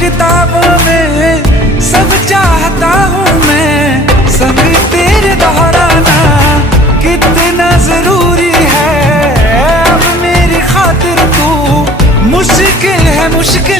किताबों में सब चाहता हूँ मैं, संग तेरे दोहराना कितना जरूरी है। अब मेरी खातिर तू मुश्किल है मुश्किल